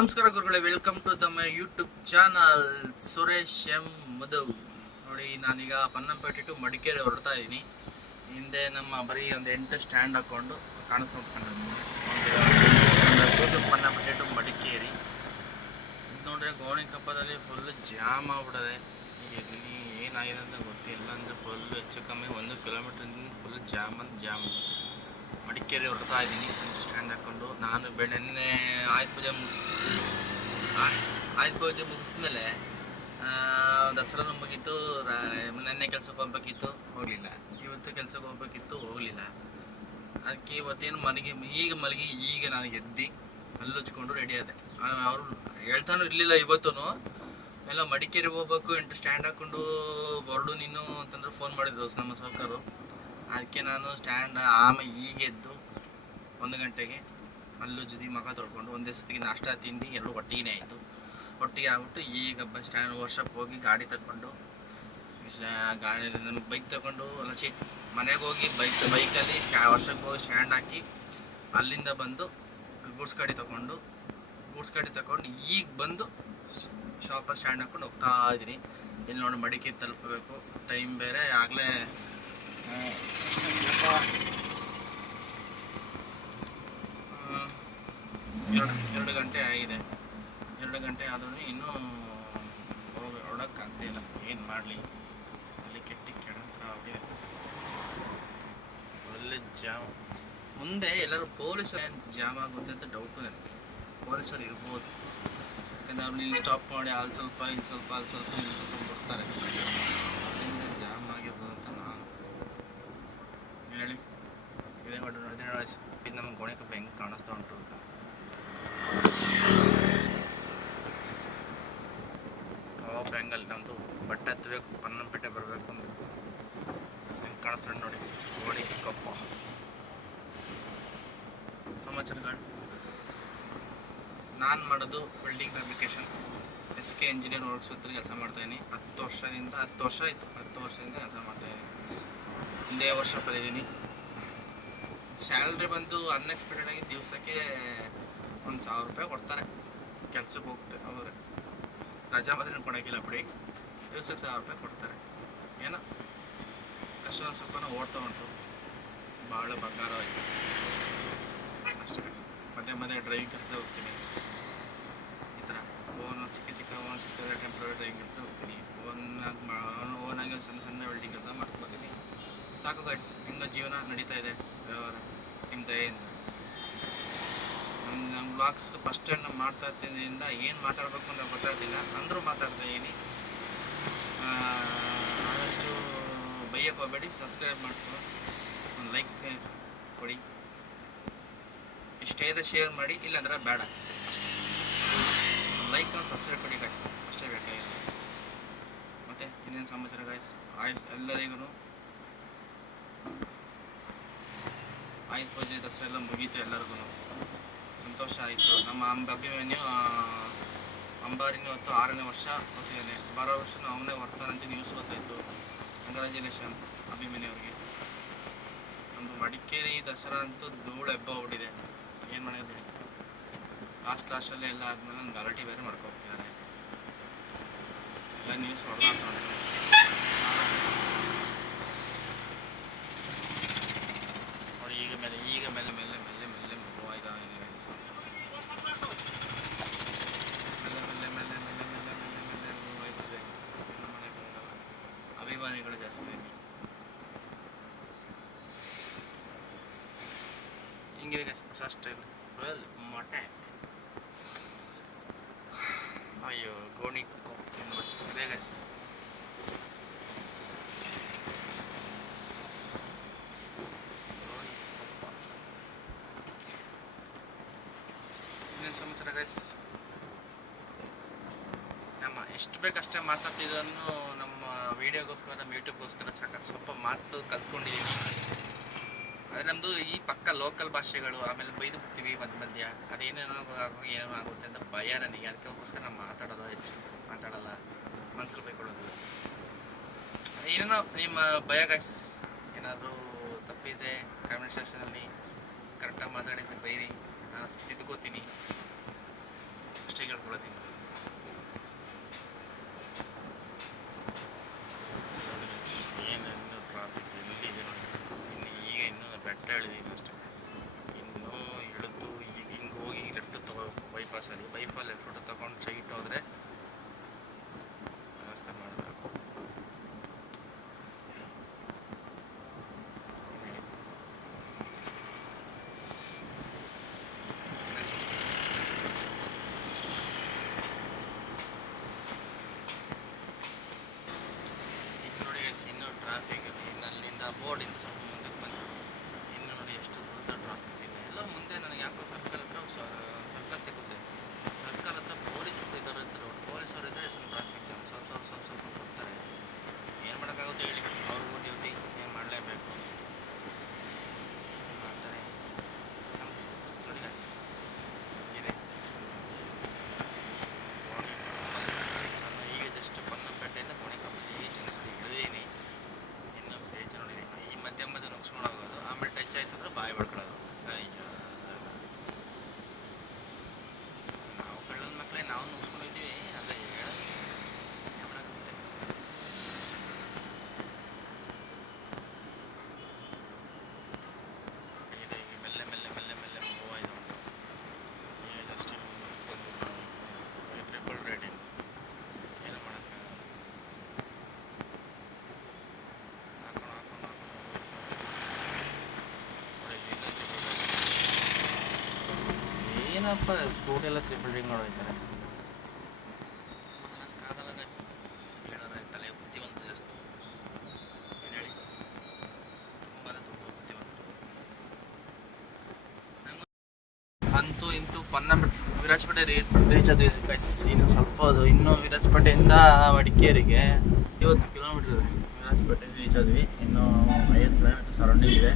ನಮಸ್ಕಾರ ಗುರುಗಳೇ, welcome to the my YouTube channel Suresh M Madhav. ನೋಡಿ, ನಾನೀಗ ಪನ್ನಂಪೇಟೆ ಟು ಮಡಿಕೇರಿ ಹೊರಡ್ತಾ ಇದ್ದೀನಿ. ಹಿಂದೆ ನಮ್ಮ ಬರೀ ಒಂದು 8 ಸ್ಟ್ಯಾಂಡ್ ಹಾಕ್ಕೊಂಡು ಕಾಣಿಸ್ತಾ ಹೋಗ್ಕೊಂಡು ಪನ್ನಂಪೇಟೆ ಟು ಮಡಿಕೇರಿ. ಇದು ನೋಡ್ರೆ ಗೋಣಿಕೊಪ್ಪದಲ್ಲಿ ಫುಲ್ ಜಾಮ್ ಆಗ್ಬಿಡದೆ. ಎಲ್ಲಿ ಏನಾಗಿದೆ ಅಂತ ಗೊತ್ತಿಲ್ಲ. ಅಂದರೆ ಫುಲ್ ಹೆಚ್ಚು ಕಮ್ಮಿ 1 ಕಿಲೋಮೀಟ್ರಿಂದ ಫುಲ್ ಜಾಮ್. ಮಡಿಕೇರಿ ಹೊರಡ್ತಾ ಇದ್ದೀನಿ ಸ್ಟ್ಯಾಂಡ್ ಹಾಕ್ಕೊಂಡು. ನಾನು ನೆನ್ನೆ ಆಯುಧ ಪೂಜೆ ಮುಗಿಸ್ಮೇಲೆ ದಸರಾನು ಮುಗೀತು. ನೆನ್ನೆ ಕೆಲ್ಸಕ್ಕೆ ಹೋಗ್ಬೇಕಿತ್ತು, ಹೋಗಲಿಲ್ಲ. ಇವತ್ತು ಕೆಲ್ಸಕ್ಕೆ ಹೋಗ್ಬೇಕಿತ್ತು, ಹೋಗಲಿಲ್ಲ. ಅದಕ್ಕೆ ಇವತ್ತೇನು ಮಲಗಿ ಈಗ ನಾನು ಎದ್ದು ಹಲ್ಲುಚ್ಕೊಂಡು ರೆಡಿ ಆದೆ. ಅವರು ಹೇಳ್ತಾನು ಇರಲಿಲ್ಲ ಇವತ್ತೂ ಎಲ್ಲ ಮಡಿಕೇರಿಗೆ ಹೋಗ್ಬೇಕು, 8 ಸ್ಟ್ಯಾಂಡ್ ಹಾಕ್ಕೊಂಡು ಹೊರಡು ನೀನು ಅಂತಂದ್ರೆ ಫೋನ್ ಮಾಡಿದ್ರು ನಮ್ಮ ಸಾವುಕಾರು. ಅದಕ್ಕೆ ನಾನು ಸ್ಟ್ಯಾಂಡ್ ಆಮೇಲೆ ಈಗ ಎದ್ದು 1 ಗಂಟೆಗೆ ಹಲ್ಲುಜ್ಜಿ ಮುಖ ತೊಳ್ಕೊಂಡು ಒಂದೇ ಸತಿಗೆ ನಾಷ್ಟ ತಿಂದು ಎರಡು ಒಟ್ಟಿಗೆ ಆಯಿತು. ಒಟ್ಟಿಗೆ ಆಗ್ಬಿಟ್ಟು ಈಗ ಬಸ್ ಸ್ಟ್ಯಾಂಡ್ ವರ್ಷಕ್ಕೆ ಹೋಗಿ ಗಾಡಿ ತಗೊಂಡು ಬೈಕ್ ತಗೊಂಡು ಮನೆಗೆ ಹೋಗಿ ಬೈಕಲ್ಲಿ ವರ್ಷಕ್ಕೆ ಹೋಗಿ ಸ್ಟ್ಯಾಂಡ್ ಹಾಕಿ ಅಲ್ಲಿಂದ ಬಂದು ಗೂಡ್ಸ್ ಗಾಡಿ ತಗೊಂಡು ಈಗ ಬಂದು ಶಾಪಲ್ಲಿ ಸ್ಟ್ಯಾಂಡ್ ಹಾಕೊಂಡು ಹೋಗ್ತಾ ಇದ್ದೀನಿ. ಇಲ್ಲಿ ನೋಡಿ ಮಡಿಕೇರಿ ತಲುಪಬೇಕು. ಟೈಮ್ ಬೇರೆ ಆಗಲೇ 2 ಗಂಟೆ ಆಗಿದೆ. 2 ಗಂಟೆ ಆದ್ರೂ ಇನ್ನೂ ಹೊರಡೋಕ್ಕಾಗ್ತಾ ಇಲ್ಲ. ಏನು ಮಾಡಲಿ, ಅಲ್ಲಿ ಕೆಡಂತರ ಆಗಿದೆ. ಒಳ್ಳೆ ಜಾಮ್. ಮುಂದೆ ಎಲ್ಲರೂ ಪೊಲೀಸರು ಜಾಮ್ ಆಗುತ್ತೆ ಅಂತ ಡೌಟು ನನಗೆ. ಪೊಲೀಸರು ಇರ್ಬೋದು, ಯಾಕಂದರೆ ಅವ್ರು ಇಲ್ಲಿ ಸ್ಟಾಪ್ ಮಾಡಿ ಅಲ್ಲಿ ಸ್ವಲ್ಪ ಬರ್ತಾರೆ. ಅದರಿಂದ ಜಾಮ್ ಆಗಿರ್ಬೋದು ಅಂತ ನಾನು ಹೇಳಿ. ಇದೇ ಇದು ನಮ್ಮ ಗೋಣಿಕೊಪ್ಪ ಹೆಂಗೆ ಕಾಣಿಸ್ತಾ ಉಂಟು ಅಂತ. ಟಾಪ್ ಆ್ಯಂಗಲ್ ನಮ್ಮದು. ಬಟ್ಟೆ ಹತ್ತಬೇಕು, ಪನ್ನಂಪೇಟೆ ಬರಬೇಕು ಅಂದ್ರೆ ಹೆಂಗೆ ಕಾಣಿಸ್ತಾ ನೋಡಿ ಗೋಣಿಕೊಪ್ಪ. ಸಮಾಚಾರಗಳು ನಾನು ಮಾಡೋದು welding fabrication, SK engineer works ಹತ್ರ ಕೆಲಸ ಮಾಡ್ತಾಯಿದ್ದೀನಿ. 10 ವರ್ಷದಿಂದ ಕೆಲಸ ಮಾಡ್ತಾಯಿದ್ದೀನಿ. ಹಿಂದೆ ವರ್ಷ ಕಲಿದ್ದೀನಿ. ಸ್ಯಾಲ್ರಿ ಬಂದು ಅನ್ಎಕ್ಸ್ಪೆಕ್ಟೆಡ್ ಆಗಿ ದಿವಸಕ್ಕೆ 1,000 ರೂಪಾಯಿ ಕೊಡ್ತಾರೆ. ಕೆಲ್ಸಕ್ಕೆ ಹೋಗ್ತಾರೆ ಅವರೇ, ರಜಾ ಮಾತ್ರ ಕೊಡೋಕ್ಕಿಲ್ಲ ಬಿಡಿ. ದಿವಸಕ್ಕೆ 1,000 ರೂಪಾಯಿ ಕೊಡ್ತಾರೆ. ಏನೋ ಕಷ್ಟ ಸ್ವಲ್ಪ ಓಡ್ತಾ ಉಂಟು, ಭಾಳ ಬಂಗಾರ ಆಯಿತು ಅಷ್ಟೇ. ಮಧ್ಯೆ ಡ್ರೈವಿಂಗ್ ಕೆಲಸ ಹೋಗ್ತೀನಿ. ಈ ಥರ ಚಿಕ್ಕ ಸಿಕ್ಕಿದ್ರೆ ಟೆಂಪ್ರರಿ ಡ್ರೈವಿಂಗ್ ಕೆಲಸ ಹೋಗ್ತೀನಿ. ಓನಾಗಿ ಸಣ್ಣ ವೆಲ್ಡಿಂಗ್ ಕೆಲಸ ಮಾಡ್ಕೊತೀನಿ. ಸಾಕು ಗಾಯ್ಸ್, ಹೆಂಗೋ ಜೀವನ ನಡೀತಾ ಇದೆ. ವ್ಯವಹಾರ ನಿಮ್ಮ ದಯೆಯಿಂದ. ನಮ್ಮ ವ್ಲಾಗ್ಸ್ ಫಸ್ಟ್ ಟೈಮ್ ನಾವು ಮಾಡ್ತಾ ಇದ್ದರಿಂದ ಏನು ಮಾತಾಡಬೇಕು ಅಂತ ಗೊತ್ತಾಗ್ತಿಲ್ಲ, ಅಂದರೂ ಮಾತಾಡ್ತಾ ಇದ್ದೀನಿ. ಆದಷ್ಟು ಬೈಯಕ್ಕೆ ಹೋಗಬೇಡಿ, ಸಬ್ಸ್ಕ್ರೈಬ್ ಮಾಡ್ಕೊಂಡು ಒಂದು ಲೈಕ್ ಕೊಡಿ. ಇಷ್ಟೇ ಇದೆ ಶೇರ್ ಮಾಡಿ, ಇಲ್ಲಾಂದ್ರೆ ಬೇಡ. ಒಂದು ಲೈಕ್ ಒಂದು ಸಬ್ಸ್ಕ್ರೈಬ್ ಕೊಡಿ ಗಾಯ್ಸ್, ಅಷ್ಟೇ ಬೇಕಾಗಿದೆ. ಮತ್ತು ಇನ್ನೇನು ಸಮಾಚಾರ ಗಾಯ್ಸ್? ಎಲ್ಲರಿಗೂ ಆಯುಧ ಪೂಜೆ ದಸರಾ ಎಲ್ಲ ಮುಗೀತು. ಎಲ್ಲರಿಗೂ ಸಂತೋಷ ಆಯಿತು. ನಮ್ಮ ಅಭಿಮನ್ಯು ಅಂಬಾರಿನ ಹೊತ್ತು 6ನೇ ವರ್ಷ ಹೊತ್ತಿದ್ದಾನೆ. ಬರೋ ವರ್ಷ ಅವನೇ ಹೊರ್ತಾನಂತ ನ್ಯೂಸ್ ಗೊತ್ತಾಯಿತು. ಕಂಗ್ರ್ಯಾಚುಲೇಷನ್ ಅಭಿಮನ್ಯು ಅವ್ರಿಗೆ. ನಮ್ಮದು ಮಡಿಕೇರಿ ದಸರಾ ಅಂತೂ ಧೂಳು ಎಬ್ಬೋಗ್ಬಿಟ್ಟಿದೆ. ಏನು ಮಾಡೋದು ಬಿಡಿ. ಲಾಸ್ಟಲ್ಲಿ ಎಲ್ಲ ಆದಮೇಲೆ ನನ್ನ ಗಲಾಟೆ ಬೇರೆ ಮಾಡ್ಕೊತಿದ್ದಾರೆ. ಎಲ್ಲ ನ್ಯೂಸ್ ಹೊಡೆದಾಡ್ತಾರೆ. ನೋಡಿ ಈಗ ಮೇಲೆ ಮೂವ್ ಆಯ್ತಾ ಇದೆ. ಮೂವ್ ಆಯ್ತದೆ. ನಮ್ಮ ಮನೆಗೆ ಹೋಗಲ್ಲ, ಅಭಿಮಾನಿಗಳು ಜಾಸ್ತಿ. ಹಿಂಗಿದೆ ಹೊಸ ಸ್ಟೈಲ್, ಫುಲ್ ಮೊಟ್ಟೆ. ಅಯ್ಯೋ ಗೋಣಿಕೊಪ್ಪ ಇದೆ ಗೈಸ್. ಇನ್ನೇನು ಸಮಾಚಾರ ಗೈಸ್? ನಮ್ಮ ಎಷ್ಟು ಬೇಕಷ್ಟೇ ಮಾತಾಡ್ತಿದ್ದನ್ನು ನಮ್ಮ ವೀಡಿಯೋಗೋಸ್ಕರ, ನಮ್ಮ ಯೂಟ್ಯೂಬ್ಗೋಸ್ಕರ ಸ್ವಲ್ಪ ಮಾತು ಕಲ್ತ್ಕೊಂಡಿದ್ದೀನಿ. ಆದರೆ ನಮ್ಮದು ಈ ಪಕ್ಕ ಲೋಕಲ್ ಭಾಷೆಗಳು, ಆಮೇಲೆ ಬೈದು ಬಿಡ್ತೀವಿ ಮಧ್ಯ. ಅದೇನೇನೋ ಆಗುತ್ತೆ ಅಂತ ಭಯ ನನಗೆ. ಅದಕ್ಕೋಸ್ಕರ ನಾನು ಮಾತಾಡೋದು ಹೆಚ್ಚು ಮಾತಾಡಲ್ಲ, ಮನ್ಸಲ್ಲಿ ಬೈಕೊಳ್ಳೋದಿಲ್ಲ. ಏನೇನೋ ನಿಮ್ಮ ಭಯ ಗಾಯ್ಸ್. ಏನಾದರೂ ತಪ್ಪಿದ್ರೆ ಕಾಮೆಂಟ್ ಸೆಕ್ಷನಲ್ಲಿ ಕರೆಕ್ಟಾಗಿ ಮಾತಾಡಿದ್ರೆ ಬೈರಿ, ನಾನು ತಿದ್ಕೋತೀನಿ. ಅಷ್ಟೇ ಕೇಳ್ಕೊಳ್ಳೋದು. ಏನೇನು ಟ್ರಾಫಿಕ್ ಎಲ್ಲಿದೆ ನೋಡಿ. ಇನ್ನೂ ಬೆಟ್ಟ ಇಳಿದೀನಿ ಅಷ್ಟೇ. ಇನ್ನೂ ಇಳಿದು ಈಗ ಹಿಂಗೆ ಹೋಗಿ ಲೆಫ್ಟ್ ತಗೋ ಬೈಪಾಸಲ್ಲಿ ಲೆಫ್ಟ್ ತಗೊಂಡು ಸ್ಟ್ರೈಟ್ ಹೋದರೆ ವ್ಯವಸ್ಥೆ ಮಾಡಬೇಕು. ಇನ್ನೂ ಟ್ರಾಫಿಕ್ ಇದೆ. ಇನ್ನು ಅಲ್ಲಿಂದ ಬೋರ್ಡಿಂದ ಸ್ವಲ್ಪ ಮುಂದಕ್ಕೆ ಬಂದು ಇನ್ನು ನೋಡಿ ಎಷ್ಟು ದೊಡ್ಡ ಟ್ರಾಫಿಕ್ ಇದೆ. ಎಲ್ಲೋ ಮುಂದೆ ನನಗೆ ಯಾಕೋ ಸರ್ಕಲ್ ಹತ್ರ ಸರ್ಕಲ್ ಸಿಗುತ್ತೆ. ಸರ್ಕಲ್ ಹತ್ರ ಪೊಲೀಸರು ಇದ್ದಾರೆ. ಪೊಲೀಸರು ಇದ್ದರೆ ಸ್ವಲ್ಪ ಟ್ರಾಫಿಕ್ ಜಾಮ್ ಸ್ವಲ್ಪ ಕೊಡ್ತಾರೆ. ಏನು ಮಾಡೋಕ್ಕಾಗುತ್ತೆ ಹೇಳಿ, ಅವ್ರಿಗೂ ಡ್ಯೂಟಿ ಏನು ಮಾಡಲೇಬೇಕು. ಮಾಡ್ತಾರೆ ನೋಡಿ ಇದೆ. ನಾನು ಈಗ ಜಸ್ಟ್ ಪೊನ್ನಂಪೇಟೆಯಿಂದ ಗೋಣಿಕೊಪ್ಪಲು ಜಂಕ್ಷನ್ ಇಳಿದೀನಿ. ಇನ್ನು ಬೇಜ ನೋಡಿದ್ದೀನಿ. ಈ ಮಧ್ಯ ನುಗ್ಸ್ಕೊಂಡು ಹೋಗೋದು, ಆಮೇಲೆ ಟಚ್ ಆಯ್ತು ಅಂದ್ರೆ ಬಾಯಿ ಬಡ್ಕೊಳ್ಳೋದು. ಅಯ್ಯೋ, ನಾವು ಕಳ್ಳನ ಮಕ್ಕಳೇ, ನಾವು ನುಗ್ಸ್ಕೊಂಡಿದ್ದೀವಿ. ಅದೇ ಹೇಳೋದು ಏನು ಮಾಡೋಕ್ಕಾಗುತ್ತೆ. ಇದೆ ಈಗ ಮೆಲ್ಲೆ ಮೂವ್ ಆಯ್ತು. ಈಗ ಜಸ್ಟ್ ಟ್ರಿಪಲ್ ರೇಟಿಂಗ್ ಏನು ಮಾಡೋಕ್ಕಾಗಲ್ಲ. ಏನಪ್ಪ ಸ್ಕೂಟಿ ಎಲ್ಲ ಟ್ರಿಪಲ್ ರಿಂಗ್ ಹೊಡೋಯ್ತಾರೆ. ಹೇಳೋಣ ತಲೆ ಬುದ್ಧಿವಂತ ಜಾಸ್ತಿ. ಏನು ಹೇಳಿ, ತುಂಬ ಬುದ್ಧಿವಂತರು. ಅಂತೂ ಇಂತೂ ವಿರಾಜಪೇಟೆ ರೀಚ್ ಆದ್ವಿ ಗೈಸ್. ಇನ್ನು ಸ್ವಲ್ಪ ಅದು ಇನ್ನೂ ವಿರಾಜಪೇಟೆಯಿಂದ ಮಡಿಕೇರಿಗೆ 50 ಕಿಲೋಮೀಟ್ರ್ ಇದೆ. ವಿರಾಜಪೇಟೆ ರೀಚ್ ಆದ್ವಿ. ಇನ್ನೂ 50 ಕಿಲೋಮೀಟರ್ ಸರೌಂಡಿಂಗ್ ಇದೆ.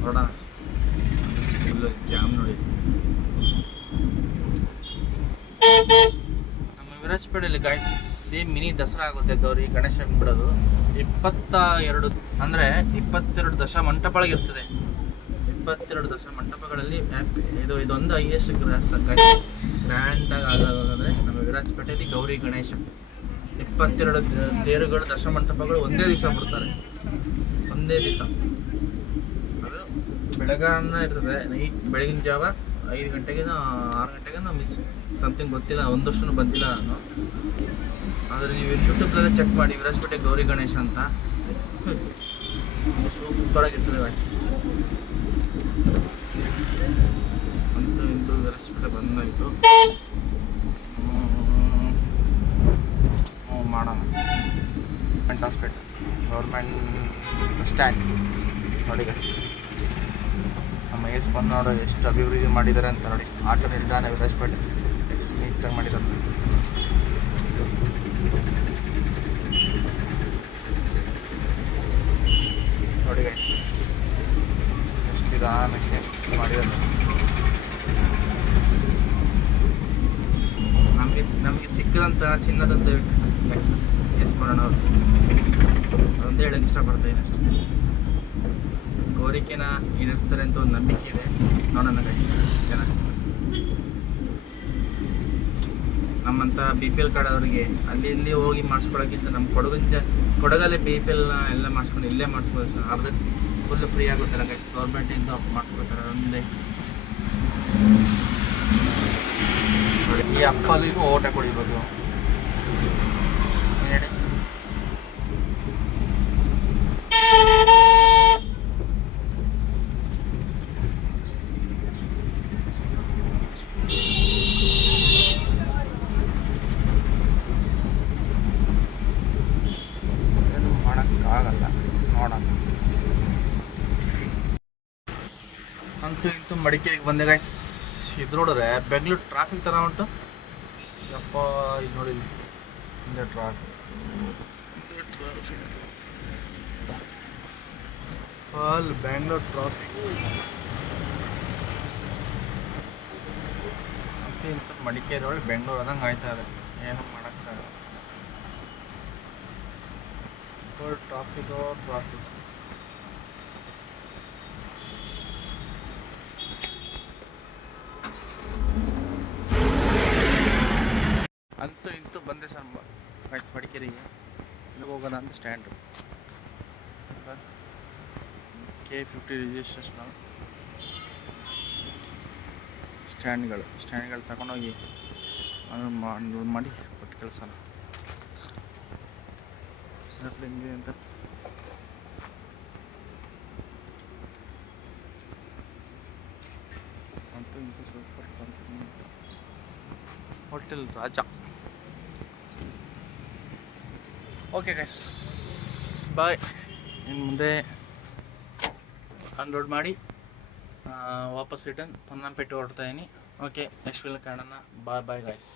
ನೋಡೋಣ. ಫುಲ್ಲು ಜಾಮ್ ನೋಡಿ. ನಮ್ಮ ವಿರಾಜಪೇಟೆಯಲ್ಲಿ ಗಾಯ್ಸ್ ಸೇಮ್ ಮಿನಿ ದಸರಾ ಆಗುತ್ತೆ. ಗೌರಿ ಗಣೇಶ ಬಿಡೋದು 22 ಅಂದರೆ 22 ದಶ ಮಂಟಪಗಳಿರ್ತದೆ. 22 ದಶ ಮಂಟಪಗಳಲ್ಲಿ ಇದೊಂದು ಹೈಯೆಸ್ಟ್ ಗ್ರ್ಯಾಂಡಾಗಿ ಆಗೋದಂದರೆ ನಮ್ಮ ವಿರಾಜಪೇಟೆಯಲ್ಲಿ ಗೌರಿ ಗಣೇಶ 22 ತೇರುಗಳು ದಶ ಮಂಟಪಗಳು ಒಂದೇ ದಿವಸ ಬಿಡ್ತಾರೆ. ಒಂದೇ ದಿವಸ ಅದು ಬೆಳಗಾನ ಇರ್ತದೆ. ಬೆಳಗಿನ ಜಾವ 5 ಗಂಟೆಗೆ 6 ಗಂಟೆಗೆ ಮಿಸ್ ಸಮಥಿಂಗ್ ಗೊತ್ತಿಲ್ಲ, ಒಂದು ವರ್ಷನೂ ಬಂದಿಲ್ಲ ನಾನು. ಆದರೆ ನೀವು ಯೂಟ್ಯೂಬ್ನಲ್ಲೇ ಚೆಕ್ ಮಾಡಿ ವಿರಾಜಪೇಟೆ ಗೌರಿ ಗಣೇಶ ಅಂತ, ಸೂಪರಾಗಿರ್ತದೆ ವಾಯ್ಸ್. ಅಂತೂ ಇಂತೂ ವಿರಾಜಪೇಟೆ ಬಂದಾಯಿತು. ಮಾಡೋಣ. Government hospital, government bus stand ನೋಡಿ ಗಸ್. ನಮ್ಮ ಎಸ್ ಬಂದು ನೋಡೋ ಎಷ್ಟು ಅಭಿವೃದ್ಧಿ ಮಾಡಿದ್ದಾರೆ ಅಂತ ನೋಡಿ. ಆಟೋ ನಿಲ್ದಾಣ ವಿರಾಜಪೇಟೆ ಎಷ್ಟು ನೀಟಾಗಿ ಮಾಡಿದ್ದಾರೆ ನೋಡಿ ಗೈಸ್. ಎಷ್ಟು ನಿಧಾನಕ್ಕೆ ಮಾಡಿದ್ದಾರೆ. ನಮಗೆ ಸಿಕ್ಕದಂಥ ಚಿನ್ನದಂತ ಎಸ್ ಮಾಡೋಣ ಅವರು ಅದೊಂದೇ ಹೇಳೋಕ್ಕೆ ಇಷ್ಟಪಡ್ತಾಯಿದ್ದೀನಿ ಅಷ್ಟೇ. ಕೋರಿಕೆನ ಈಡೇರಿಸ್ತಾರೆ ಅಂತ ಒಂದು ನಂಬಿಕೆ ಇದೆ. ನೋಡೋಣ ಗೈಸ್. ಜನ ನಮ್ಮಂಥ BPL ಕಾರ್ಡ್ ಅವರಿಗೆ ಅಲ್ಲಿ ಇಲ್ಲಿ ಹೋಗಿ ಮಾಡಿಸ್ಕೊಳ್ಳೋಕ್ಕಿಂತ ನಮ್ಮ ಕೊಡಗಲ್ಲೇ BPL ಎಲ್ಲ ಮಾಡಿಸ್ಕೊಂಡು ಇಲ್ಲೇ ಮಾಡಿಸ್ಬೋದು. ಅರ್ಧ ಫುಲ್ಲು ಫ್ರೀ ಆಗುತ್ತಲ್ಲ ಗೈಸ್. ಗೌರ್ಮೆಂಟಿಂದ ಮಾಡಿಸ್ಕೊಳ್ತಾರೆ ಒಂದೇ. ಈ ಅಪ್ಪಲಿಗೂ ಓಟ ಕೊಡಿಬೇಕು. ಹೇಳಿ ಏನು ಮಾಡೋಕ್ಕಾಗಲ್ಲ. ನೋಡೋಣ. ಅಂತೂ ಇಂತೂ ಮಡಿಕೇರಿಗೆ ಬಂದೆ ಗೈಸ್. ಇದು ನೋಡಿದ್ರೆ ಬೆಂಗಳೂರು ಟ್ರಾಫಿಕ್ ಥರ ಉಂಟು ಯಪ್ಪ. ಇದು ನೋಡಿ ಹಿಂದೆ ಟ್ರಾಫಿಕ್ ಫುಲ್ ಬೆಂಗಳೂರು ಟ್ರಾಫಿಕ್. ಅಂತೂ ಇಂತೂ ಮಡಿಕೇರಿ ಒಳಗೆ ಬೆಂಗಳೂರು ಆದಂಗೆ ಆಯ್ತಾ ಇದೆ. ಏನು ಮಾಡೋಕ್ಕಾಗಲ್ಲ. Full traffic. ಅಂತೂ ಇಂತೂ ಬಂದೆ ಸರ್ ರೈಟ್ಸ್ ಮಡಿಕೇರಿಗೆ. ಇಲ್ಲಿಗೆ ಹೋಗೋಣ ಅಂತ ಸ್ಟ್ಯಾಂಡು K50 ರಿಜಿಸ್ಟ್ರೇಷನ್ ಸ್ಟ್ಯಾಂಡ್ಗಳು ತಗೊಂಡೋಗಿ ಅನ್ಲೋಡ್ ಮಾಡಿ ಕೊಟ್ಟು ಕಳ್ಸೋಣ. ಹೆಂಗೆ ಅಂತ ಅಂತೂ ಇಂತೂ ಸೂಪರ್ ಹೋಟೆಲ್ ರಾಜ. Okay guys, bye. ಇನ್ನು ಮುಂದೆ ಅನ್ಲೋಡ್ ಮಾಡಿ ವಾಪಸ್ ರಿಟರ್ನ್ ಪೊನ್ನಂಪೇಟೆ ಹೊರಡ್ತಾಯಿದ್ದೀನಿ. ಓಕೆ, ನೆಕ್ಸ್ಟ್ ವೀಲ್ ಕಾಣೋಣ. Bye guys.